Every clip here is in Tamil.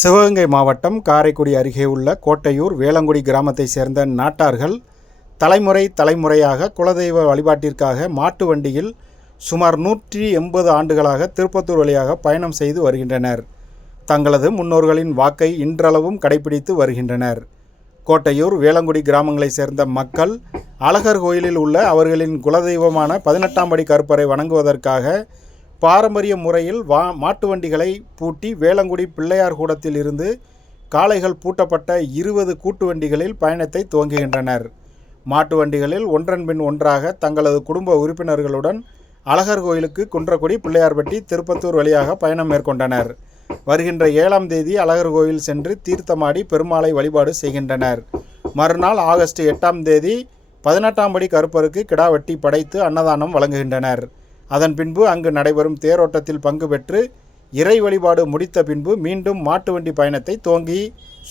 சிவகங்கை மாவட்டம் காரைக்குடி அருகே உள்ள கோட்டையூர் வேளங்குடி கிராமத்தைச் சேர்ந்த நாட்டார்கள் தலைமுறை தலைமுறையாக குலதெய்வ வழிபாட்டிற்காக மாட்டு வண்டியில் சுமார் நூற்றி எண்பது ஆண்டுகளாக திருப்பத்தூர் வழியாக பயணம் செய்து வருகின்றனர். தங்களது முன்னோர்களின் வாக்கை இன்றளவும் கடைபிடித்து வருகின்றனர். கோட்டையூர் வேளங்குடி கிராமங்களைச் சேர்ந்த மக்கள் அழகர் கோயிலில் உள்ள அவர்களின் குலதெய்வமான பதினெட்டாம் படி கருப்பரை வணங்குவதற்காக பாரம்பரிய முறையில் வா மாட்டு வண்டிகளை பூட்டி வேளங்குடி பிள்ளையார் கூடத்தில் இருந்து காளைகள் பூட்டப்பட்ட இருபது கூட்டு வண்டிகளில் பயணத்தை துவங்குகின்றனர். மாட்டு வண்டிகளில் ஒன்றன் பின் ஒன்றாக தங்களது குடும்ப உறுப்பினர்களுடன் அழகர் கோயிலுக்கு குன்றக்குடி பிள்ளையார்பட்டி திருப்பத்தூர் வழியாக பயணம் மேற்கொண்டனர். வருகின்ற ஏழாம் தேதி அழகர் கோயில் சென்று தீர்த்தமாடி பெருமாளை வழிபாடு செய்கின்றனர். மறுநாள் ஆகஸ்ட் எட்டாம் தேதி பதினெட்டாம் படி கருப்பருக்கு கிடா வெட்டி படைத்து அன்னதானம் வழங்குகின்றனர். அதன் பின்பு அங்கு நடைபெறும் தேரோட்டத்தில் பங்கு பெற்று இறை வழிபாடு முடித்த பின்பு மீண்டும் மாட்டு வண்டி பயணத்தை துவங்கி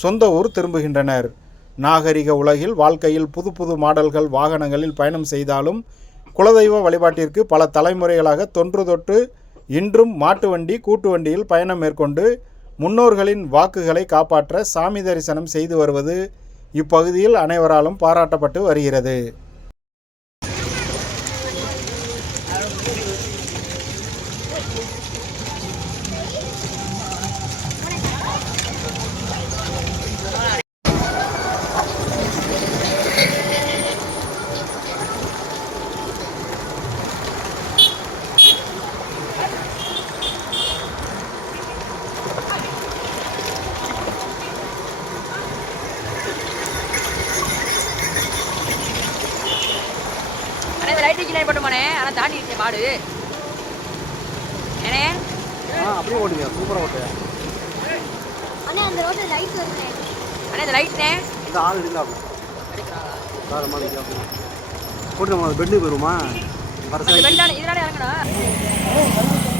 சொந்த ஊர் திரும்புகின்றனர். நாகரிக உலகில் வாழ்க்கையில் புது புது மாடல்கள் வாகனங்களில் பயணம் செய்தாலும் குலதெய்வ வழிபாட்டிற்கு பல தலைமுறைகளாக தொன்று தொட்டு இன்றும் மாட்டு வண்டி கூட்டு வண்டியில் பயணம் மேற்கொண்டு முன்னோர்களின் வாக்குகளை காப்பாற்ற சாமி தரிசனம் செய்து வருவது இப்பகுதியில் அனைவராலும் பாராட்டப்பட்டு வருகிறது. அண்ணே இந்த லைட்டு கீழே போட்டுமாண்ணே ஆனால் தாண்டி இருக்கேன் மாடு ஏண்ணே? ஆ அப்படியே ஓட்டுங்க. சூப்பராக ஓட்டுங்க. அண்ணே அந்த ரோட்ல லைட் வருதுண்ணே. அண்ணே இந்த லைட்ண்ணே இந்த ஆள் எடுங்க வேறு மாதிரி கேட்போம் போட்டு நம்ம பெட்டு வெண்டான இதனால இறங்கணும்